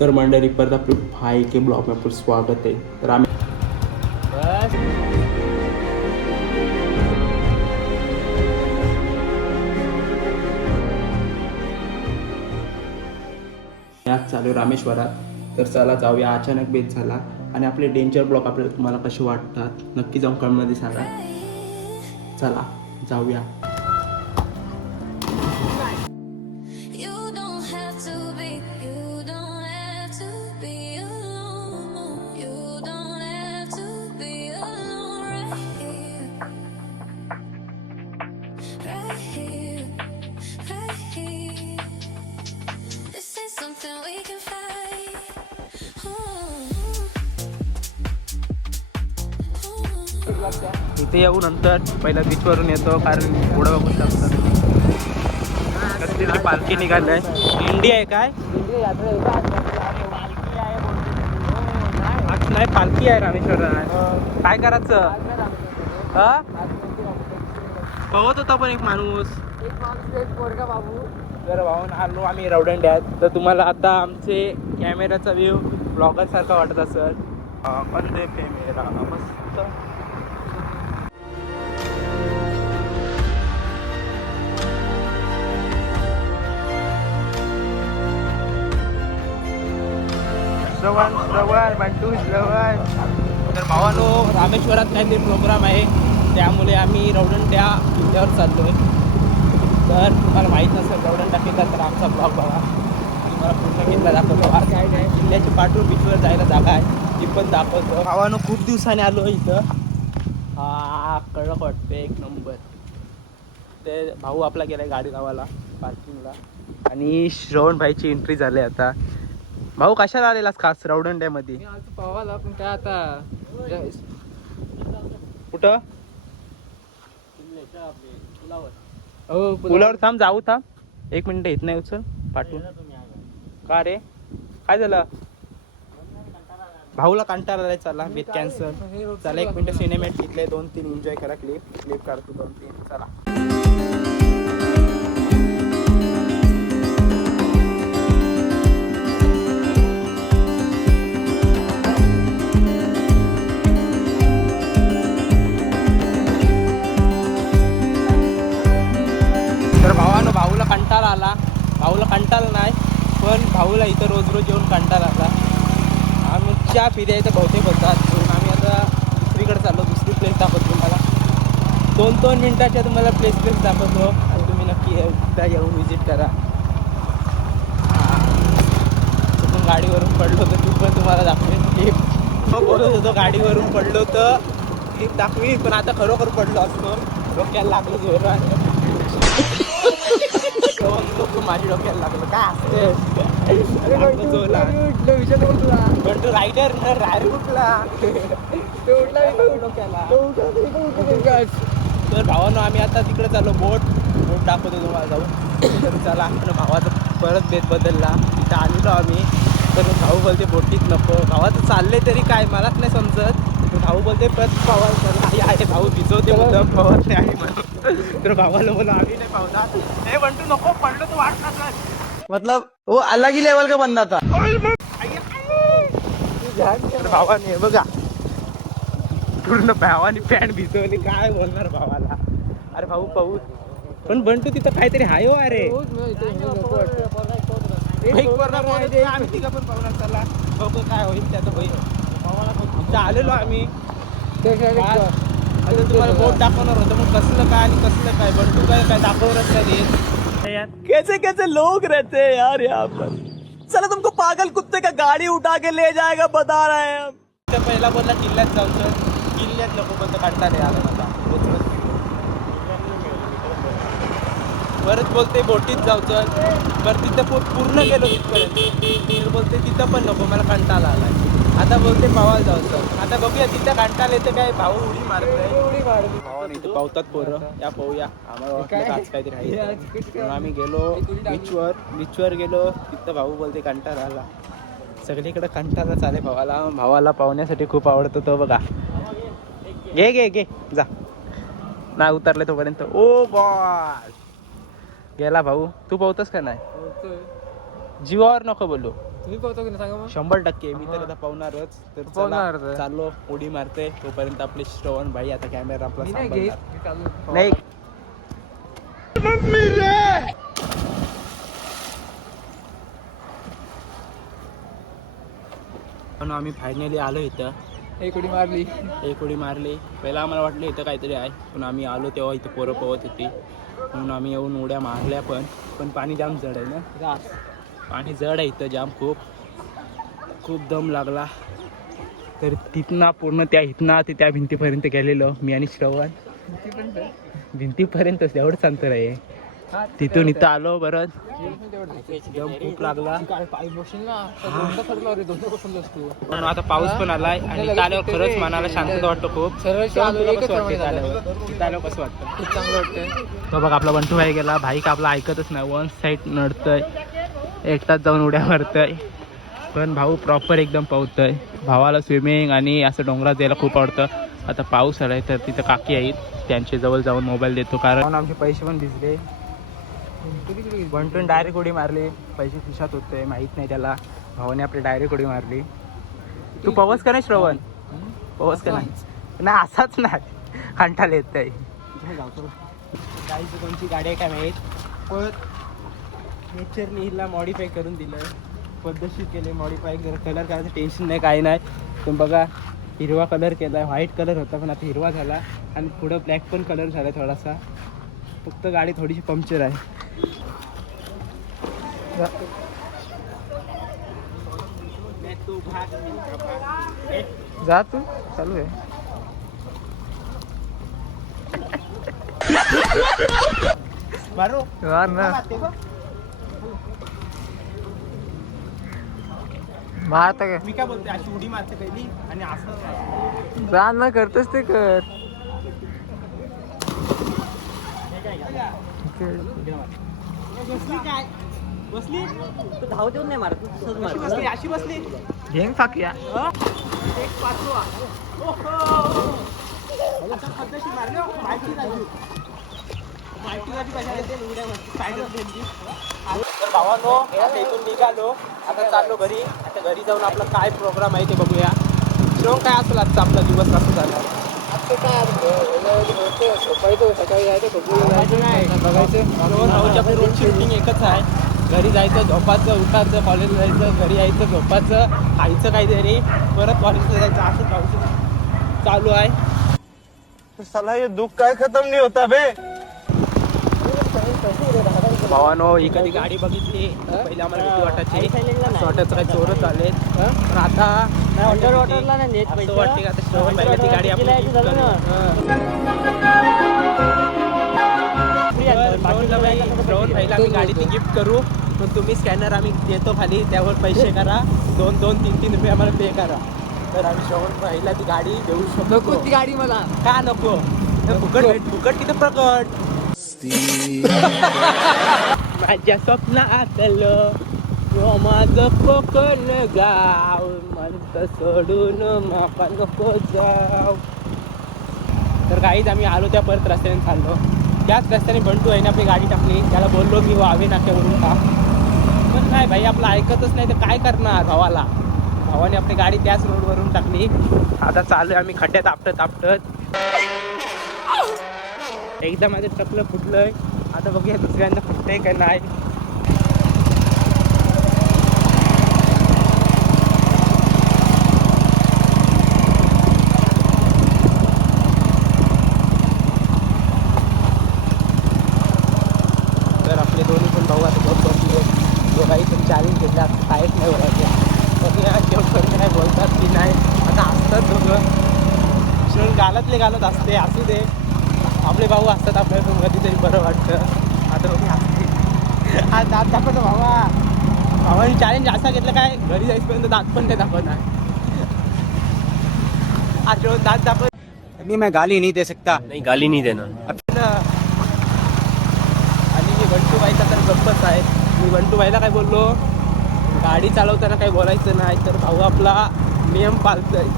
तर मंडळी परत आपले भाई के ब्लॉग में आपलं स्वागत आहे. तर आम्ही आज चालू रामेश्वरात. तर चला जाऊया. अचानक बेत झाला आणि आपले डेंजर ब्लॉग आपल्याला तुम्हाला कसे वाटतात नक्की जाऊन कमेंटमध्ये सांगा. चला जाऊया. इथे येऊ नंतर पहिला बीचवरून येतो कारण पुढं बघू शकता कसली तरी पालखी निघालंय. दिंडी आहे काय? आज नाही पालखी आहे रामेश्वरात. काय करायचं? हा बघत होता पण एक माणूस तर वाहून आलो आम्ही रवडंड्यात. तर तुम्हाला आता आमचे कॅमेराचा व्ह्यू ब्लॉगर सारखा वाटत असेल. कंदे कॅमेरा मस्त. श्रवण बंटू श्रवण. तर भावानो रामेश्वरात काहीतरी प्रोग्राम आहे त्यामुळे आम्ही रवडंड्या किल्ल्यावर चाललोय. तर तुम्हाला माहीत नसेल रवडंडा किल्ला तर आमचा ब्लॉग बघा. तुम्हाला पूर्ण किल्ला दाखवतो. आज काय नाही किल्ल्याची पाठवून बीचवर जायला जागा आहे ती पण दाखवतो. भावानो खूप दिवसाने आलो इथं. हा कळलं वाटते एक नंबर. ते भाऊ आपला गेलाय गाडी लावायला पार्किंगला आणि श्रवण भाईची एंट्री झाली आता. भाऊ कशाला आलेलास खास रवडंड्यामध्ये? पावाला पण काय आता कुठं? हो पुलावर थांब जाऊ थांब. एक मिनिट येत नाही उचल पाठवून. का रे काय झालं? भाऊला कंटाळा आलाय. चला बेत कॅन्सल. चला 1 मिनिट सिनेमेट घेतले 2-3 एन्जॉय करा. क्लिप काढतो 2-3. चला तर भाऊला कंटाळा आला. भाऊला कंटाळा नाही पण भाऊला इथं रोज येऊन कंटाळा आला. आम्ही चहा फिरायचं बहुतेक होतात म्हणून आम्ही आता दुसरीकडे चाललो. दुसरी प्लेस दाखवतो तुम्हाला. 2-2 मिनिटाच्या तुम्हाला प्लेस दाखवतो आणि तुम्ही नक्की एकदा येऊन व्हिजिट करा. चुकून गाडीवरून पडलो तर ती पण तुम्हाला दाखवेन क्लिप. बोलत होतो गाडीवरून पडलो तर क्लिप दाखवी पण आता खरोखर पडलो असतो. डोक्याला लागलो जोरात. माझ्या डोक्याला लागलं काय पण तो रायडर कुठला डोक्याला. तर भावानं आम्ही आता तिकडे चाललो. बोट दाखवतो तुम्हाला जाऊन. तर चला आणि भावाचा परत बेत बदलला. तिथं आलेलो आम्ही तर भाऊ बोलते बोटीत नको. भावाचं चालले तरी काय मलाच नाही समजत. भाऊ बोलते परत पावा आहे भाऊ भिजवते मुद्दाम पावत नाही आहे म्हणून. तर भावाला बोला आम्ही नाही पावणार. हे म्हणतो नको पडलं तर वाट नका. मतलब वो अलग ही लेवल का बंदा था. तर भावाने बघा पूर्ण भावाने पॅन्ट भिजवली. काय बोलणार भावाला. अरे भाऊ पाऊस पण बंटू तिथं काहीतरी हाय हो. अरे आम्ही तिघं पण पाहुणार. चला बघू काय होईल त्याचं होईल. आलेलो आम्ही. आता तुम्हाला बोट दाखवणार होतं मग कसलं काय आणि कसलं काय बंटू काय दाखवणारच नाही यार. कैसे कैसे लोग रहते हैं यार यहाँ पर. चलो तुमको पागल कुत्ते का गाड़ी उठा के ले जाएगा बता रहे हैं हम. पहिला बोलला किल्ल्यात जाऊ. किल्ल्यात नको पण कंटाळे आलं मला. परत बोलते बोटीत जाऊचं. परत तिथं पूर्ण गेलो तिथपर्यंत. बोलते तिथं पण नको मला कंटाळा आलाय. आता बोलते पावाला जाऊचं. आता बघूया तिथं कंटाळा येते काय. भाऊ उडी मारतोय. भावाने इथे पावतात पोरं. या पाहूया आम्हाला वाटलं आज काहीतरी आहे. आम्ही गेलो बीचवर गेलो. तिथं भाऊ बोलते कंटाळा आला. सगळीकडे कंटाळा चाले भावाला पाहण्यासाठी खूप आवडतं. तो बघा घे जा नाही उतरले तोपर्यंत. ओ बॉस गेला भाऊ. तू पाहतोस का नाही? जीवावर नको बोलू. तुम्ही पोहतो की नाही सांगा मग? 100% मी तर आता पावणारच. तर पावणार चला, तर. चाललो उडी मारते तोपर्यंत आपले श्रवण भाई आता कॅमेरा आपला मी नाही सांभाळणार. घेत, मी चाललो. नाही पण आम्ही फायनली आलो इथं. एक उडी मारली. एक उडी मारली. पहिला आम्हाला वाटलं इथं काहीतरी आहे, पण आम्ही आलो तेव्हा इथं पोरं पोहत होती म्हणून आम्ही येऊन उड्या मारल्या. पण पाणी जाम जड आहे ना, पाणी जड आहे इथं जाम. खूप दम लागला. तर तिथनं पूर्ण इथनं ते त्या भिंतीपर्यंत गेलेलो मी आणि श्रवण. भिंतीपर्यंत एवढंच अंतर आहे. तिथून इथं आलो परत. दम खूप लागला. पण आता पाऊस पण आलाय आणि इथं आल्यावर खरंच मनाला शांतता वाटतं खूप. तुला कसं वाटतं इथं आल्यावर कसं वाटतं? खूप चांगलं वाटतं. तो बघ आपला बंटू भाई गेला. भाई का आपला ऐकतच नाही, वन साईड नडतंय, एकटाच जाऊन उड्या मारतंय. पण भाऊ प्रॉपर एकदम पावतोय. भावाला स्विमिंग आणि असं डोंगरात जायला खूप आवडतं. आता पाऊस आलाय तर तिथं काकी आहेत, त्यांच्या जवळ जाऊन मोबाईल देतो कारण आमचे पैसे पण भिजले. बंटून डायरेक्ट उडी मारली. पैसे खिशात होते माहीत नाही त्याला. भावाने आपली डायरेक्ट उडी मारली. तू पवस का नाही श्रवण? पवस का नाही? नाही असाच नाही, कंटाळा येत आहे. गाईची कोणची गाडी आहे काय माहीत, पण नेचरने हिला मॉडीफाय करून दिलं, पद्धतशीर केले मॉडीफाय. कलर करायचं टेन्शन नाही, काही नाही. पण बघा हिरवा कलर केला आहे, व्हाईट कलर होता पण आता हिरवा झाला आणि पुढं ब्लॅक पण कलर झाला थोडासा. फक्त गाडी थोडीशी पंक्चर आहे. जा तू, चालू आहे. मारो मार ना, मारता काय? मी काय बोलते, अशी उडी मारते पहिली आणि असं जा ना, करतोस ते कर. बसली काय बसली धाव देऊन नाही मारत, तसंच मारत. बसली अशी बसली. घेंग फाकूया. एक पाचवा. आता पद्धतशीर मारली हो, माहिती झाली. माहिती झाली कशाला ते उड्यावरती साईडच भेटली. तर भावानो आता इथून निघालो, आता चाललो घरी. आता घरी जाऊन आपला काय प्रोग्राम आहे ते बघूया. श्रवण काय असेल आजचा आपला दिवस कसं झाला? श्रवण भाऊची आपली रोजची रुटीन एकच आहे. घरी जायचं, झोपायचं, उठायचं, कॉलेजला जायचं, घरी यायचं, झोपायचं, खायचं काहीतरी, परत कॉलेजला जायचं. असं भाऊचं चालू आहे. साला ये दुख काय खत्म नहीं होता बे. भावानो ही कधी गाडी बघितली पहिले आम्हाला भीती वाटायची, असं वाटायचं काय चोरच आले. पण आता अंडर वॉटरला नाही नेत असं वाटते का आता श्रवण भाईला ती गाडी आपण gift करू. श्रवण भाईला आम्ही गाडी ती गिफ्ट करू, पण तुम्ही स्कॅनर आम्ही देतो खाली, त्यावर पैसे करा, 2-3 रुपये आम्हाला पे करा. तर आम्ही श्रवण भाईला ती गाडी देऊ नको शकतो. ती गाडी मला. का नको? फुकट तिथं प्रकट. माझ्या स्वप्नातलं माझं कोकण गाव, म्हणत सोडून माका नको जाव. तर काहीच आम्ही आलो त्या परत रस्त्याने चाललो. त्याच रस्त्याने बंटू आहे ना आपली गाडी टाकली. त्याला बोललो की वावे नाक्यावरून का, पण काय भाई आपलं ऐकतच नाही तर काय करणार. भावाने आपली गाडी त्याच रोडवरून टाकली. आता चालू आहे आम्ही खड्ड्यात आपटत. एकदा माझं टकलं फुटलंय, आता बघूया दुसऱ्यांदा फुटतंय का नाही. तर आपले दोन्ही पण भाऊ आता बहुत बसले, दोघाही पण चॅलेंज घेतला, काहीच नाही बोलायचं. बघूया जेवण काय बोलतात की नाही. आता असतात दोघं, शिवून गालत असते, असू दे. आपले भाऊ असतात आपल्याला पण कधीतरी बरं वाटतं. आता बघूया असते. हा दात दाखवतो भावाने चॅलेंज असा घेतलं काय, घरी जाईपर्यंत दात पण नाही दाखवणार. आज दात दाखव. नहीं मैं गाली नहीं दे सकता. नहीं गाली नहीं देना. आणि मी बंटू भाईचा तर गप्पच आहे. मी बंटू भाईला काय बोललो, गाडी चालवताना काही बोलायचं नाही. तर भाऊ आपला नियम पाळतोय.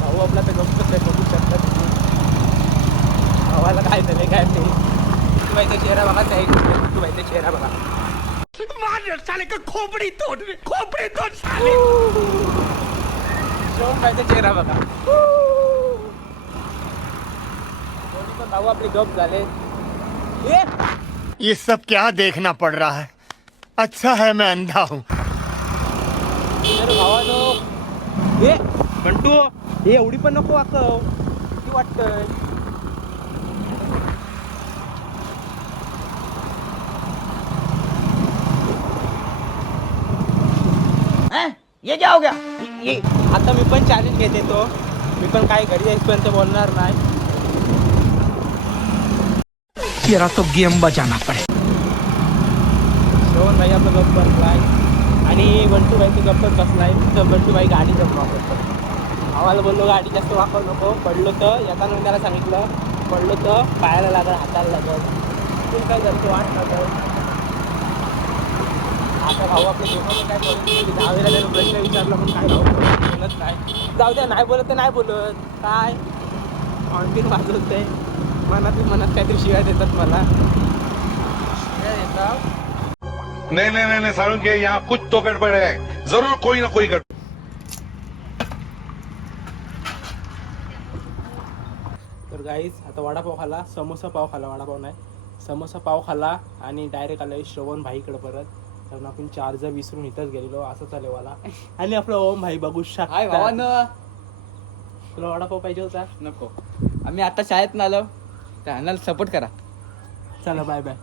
भाऊ आपला तर गप्पच आहे, बघू शकतात. भावाला काय झालं काय नाही. बंटू भाईचा चेहरा बघा, त्या बंटू भाईचा चेहरा बघा. श्रवण भाईचा चेहरा बघा. दोन्ही पण भाऊ आपले गप झाले. ए ये सब क्या देखना पड़ रहा है? अच्छा है मैं अंधा हूँ. तर भावानो ए बंटू हे एवढी पण नको वाकव. किती वाटतंय. ये क्या हो गया? आता मी पण चॅलेंज घेते तो. मी पण काय घरी जाईपर्यंत बोलणार नाही. तेरा तो गेम बजाना पड़े. श्रवण भाई आपला गप्प बसलाय आणि बंटू भाई गप्पच बसलाय. तर बंटू भाई गाडी जप वापरतो. आम्हाला बोललो गाडी जास्त वापर नको. पडलो तर येताना मी त्याला सांगितलं पडलो तर पायाला लागल हाताला लागल. तू काय करतो वाट लागल. आता भाऊ आपल्या दोघांना काय बोलत दहावीला त्याला प्रश्न विचारला पण काय भाऊ बोलत नाही. जाऊ द्या नाही बोलत तर नाही बोलत. काय ऑनलाईन वाजवतंय. मनात काहीतरी शिव्या देतात मला. शिव्या देतात. नहीं नहीं नहीं नहीं सारुण के यहाँ कुछ तो गड़बड़ है. जरूर कोई ना कोई गड़बड़. तर गाईस आता वडापाव खाला. समोसा पाव खाला. वडापाव नाही समोसा पाव खाला आणि डायरेक्ट आला श्रवण भाईकडे परत. कारण आपण चार्जर विसरून इथंच गेलेलो. असं चालेल मला. आणि आपलं ओम भाई बघू शकता. तुला वडापाव पाहिजे होता. नको. आम्ही आता शाळेत आलो. त्यांना सपोर्ट करा. चला बाय बाय.